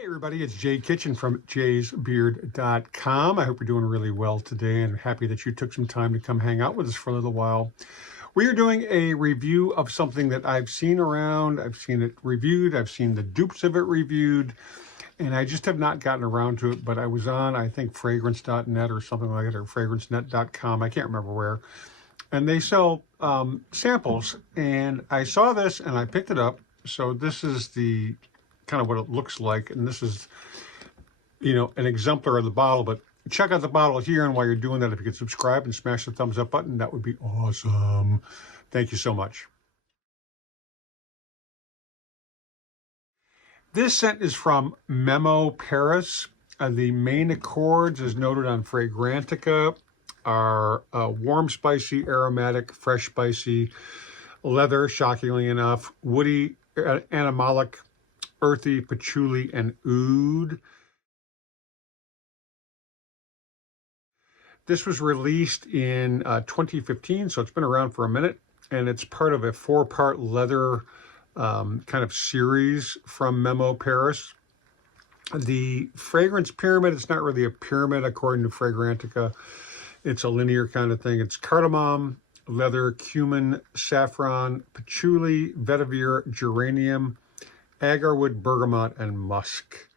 Hey everybody, it's Jay Kitchen from jaysbeard.com. I hope you're doing really well today and happy that you took some time to come hang out with us for a little while. We are doing a review of something that I've seen around. I've seen it reviewed. I've seen the dupes of it reviewed, and I just have not gotten around to it, but I was on, I think, fragrance.net or something like it, or fragrancenet.com. I can't remember where. And they sell samples, and I saw this and I picked it up. So this is the kind of what it looks like, and this is, you know, an exemplar of the bottle. But check out the bottle here, and while you're doing that, if you could subscribe and smash the thumbs up button, that would be awesome. Thank you so much. This scent is from Memo, Paris. The main accords, as noted on Fragrantica, are warm, spicy, aromatic, fresh, spicy, leather, shockingly enough, woody, animalic, earthy, patchouli, and oud. This was released in 2015, so it's been around for a minute, and it's part of a 4-part leather kind of series from Memo Paris. The fragrance pyramid, it's not really a pyramid according to Fragrantica. It's a linear kind of thing. It's cardamom, leather, cumin, saffron, patchouli, vetiver, geranium, agarwood, bergamot, and musk.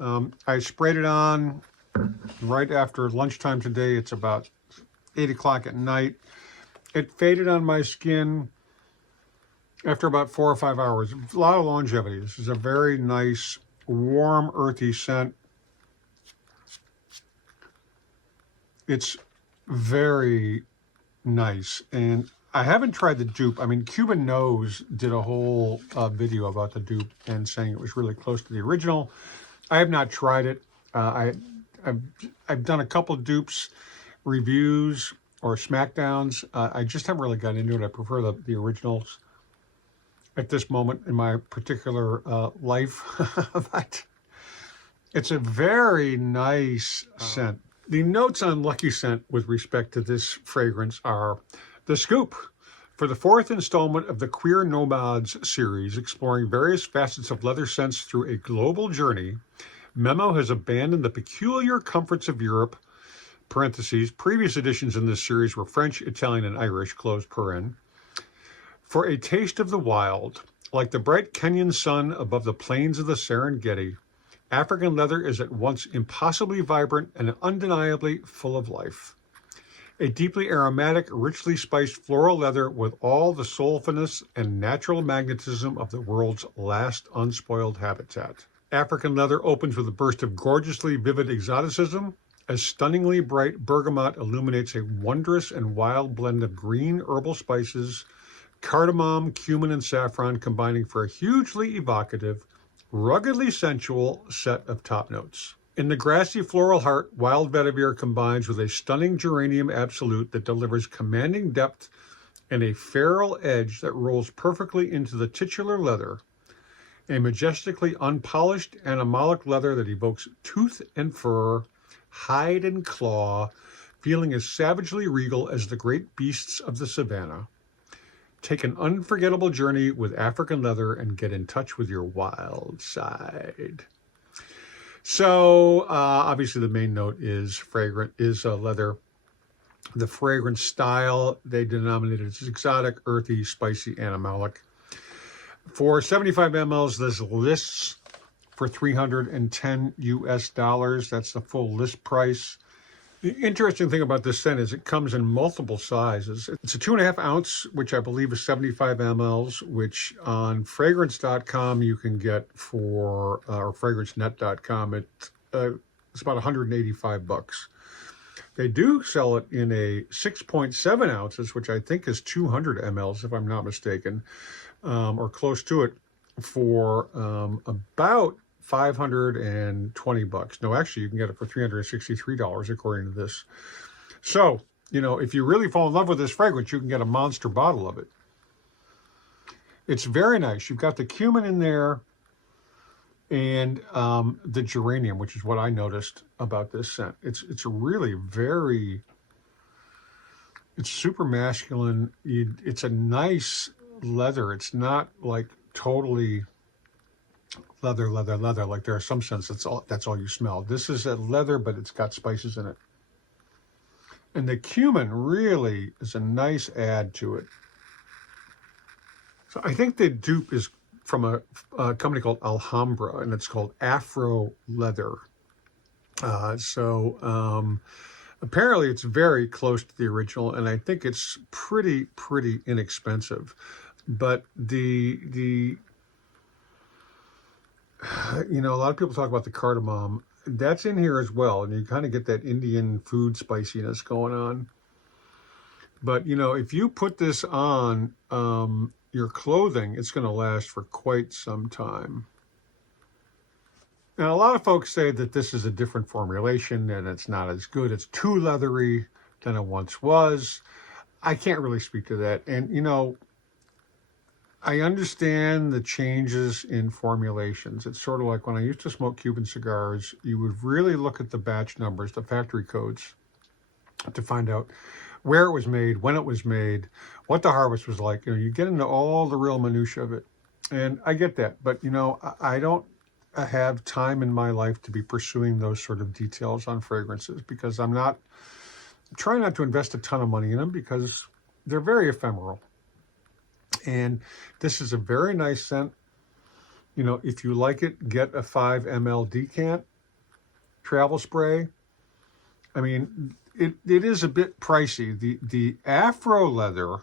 I sprayed it on right after lunchtime today. It's about 8 o'clock at night. It faded on my skin after about 4 or 5 hours. A lot of longevity. This is a very nice, warm, earthy scent. It's very nice, and I haven't tried the dupe. I mean, Cuban Nose did a whole video about the dupe and saying it was really close to the original. I have not tried it. I've done a couple dupes reviews or smackdowns. I just haven't really got into it. I prefer the originals at this moment in my particular life. But it's a very nice scent. The notes on Lucky Scent with respect to this fragrance are the scoop. For the 4th installment of the Cuirs Nomades series, exploring various facets of leather scents through a global journey, Memo has abandoned the peculiar comforts of Europe, parentheses, previous editions in this series were French, Italian, and Irish, close paren, for a taste of the wild. Like the bright Kenyan sun above the plains of the Serengeti, African leather is at once impossibly vibrant and undeniably full of life. A deeply aromatic, richly spiced floral leather with all the soulfulness and natural magnetism of the world's last unspoiled habitat. African leather opens with a burst of gorgeously vivid exoticism, as stunningly bright bergamot illuminates a wondrous and wild blend of green herbal spices, cardamom, cumin, and saffron combining for a hugely evocative, ruggedly sensual set of top notes. In the grassy floral heart, wild vetiver combines with a stunning geranium absolute that delivers commanding depth and a feral edge that rolls perfectly into the titular leather, a majestically unpolished animalic leather that evokes tooth and fur, hide and claw, feeling as savagely regal as the great beasts of the savannah. Take an unforgettable journey with African leather and get in touch with your wild side. So obviously the main note is leather. The fragrance style, they denominate it as exotic, earthy, spicy, animalic. For 75 mLs, this lists for $310 US. That's the full list price. The interesting thing about this scent is it comes in multiple sizes. It's a 2.5 ounce, which I believe is 75 mLs, which on fragrance.com you can get for, or fragrancenet.com, it's about 185 bucks. They do sell it in a 6.7 ounces, which I think is 200 mLs, if I'm not mistaken, or close to it, for about 520 bucks. No, actually, you can get it for $363 according to this. So, you know, if you really fall in love with this fragrance, you can get a monster bottle of it. It's very nice. You've got the cumin in there and the geranium, which is what I noticed about this scent. It's really very, it's super masculine. It's a nice leather. It's not like totally leather, leather, leather. Like there are some scents that's all you smell. This is a leather, but it's got spices in it. And the cumin really is a nice add to it. So I think the dupe is from a company called Alhambra, and it's called Afro Leather. Apparently it's very close to the original, and I think it's pretty inexpensive. But a lot of people talk about the cardamom. That's in here as well, and you kind of get that Indian food spiciness going on. But, if you put this on your clothing, it's going to last for quite some time. Now, a lot of folks say that this is a different formulation and it's not as good. It's too leathery than it once was. I can't really speak to that. And, I understand the changes in formulations. It's sort of like when I used to smoke Cuban cigars, you would really look at the batch numbers, the factory codes, to find out where it was made, when it was made, what the harvest was like. You get into all the real minutiae of it. And I get that. But, I don't have time in my life to be pursuing those sort of details on fragrances, because I'm trying not to invest a ton of money in them because they're very ephemeral. And this is a very nice scent. If you like it, get a 5 ml decant travel spray. I mean, it is a bit pricey. The Afro leather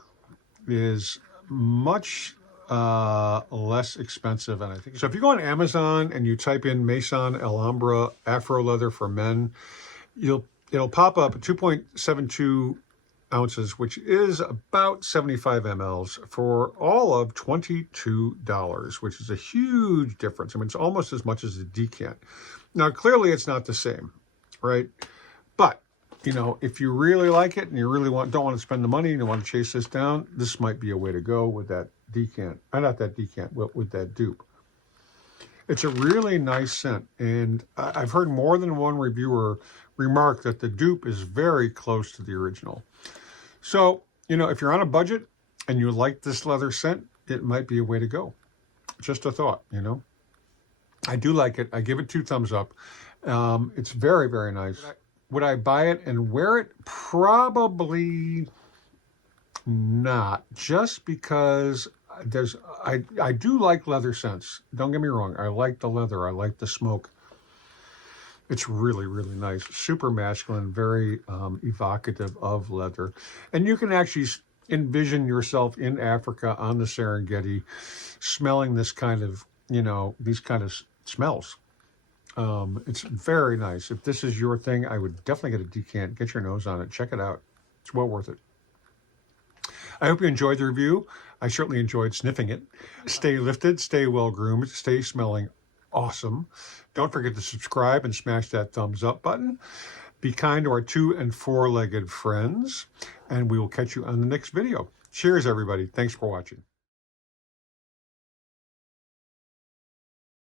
is much less expensive, and I think so. If you go on Amazon and you type in Maison Alhambra Afro leather for men, it'll pop up 2.72 ounces, which is about 75 mLs for all of $22, which is a huge difference. I mean, it's almost as much as a decant. Now, clearly it's not the same, right? But, if you really like it and you really don't want to spend the money and you want to chase this down, this might be a way to go with that decant. Not that decant, but with that dupe. It's a really nice scent, and I've heard more than one reviewer remark that the dupe is very close to the original. So, if you're on a budget and you like this leather scent, it might be a way to go. Just a thought, I do like it. I give it 2 thumbs up. It's very, very nice. Would I buy it and wear it? Probably not, just because I do like leather scents. Don't get me wrong. I like the leather. I like the smoke. It's really, really nice. Super masculine, very evocative of leather. And you can actually envision yourself in Africa on the Serengeti smelling this kind of, these kind of smells. It's very nice. If this is your thing, I would definitely get a decant. Get your nose on it. Check it out. It's well worth it. I hope you enjoyed the review. I certainly enjoyed sniffing it. Stay lifted, stay well-groomed, stay smelling awesome. Don't forget to subscribe and smash that thumbs up button. Be kind to our 2- and 4-legged friends, and we will catch you on the next video. Cheers, everybody. Thanks for watching.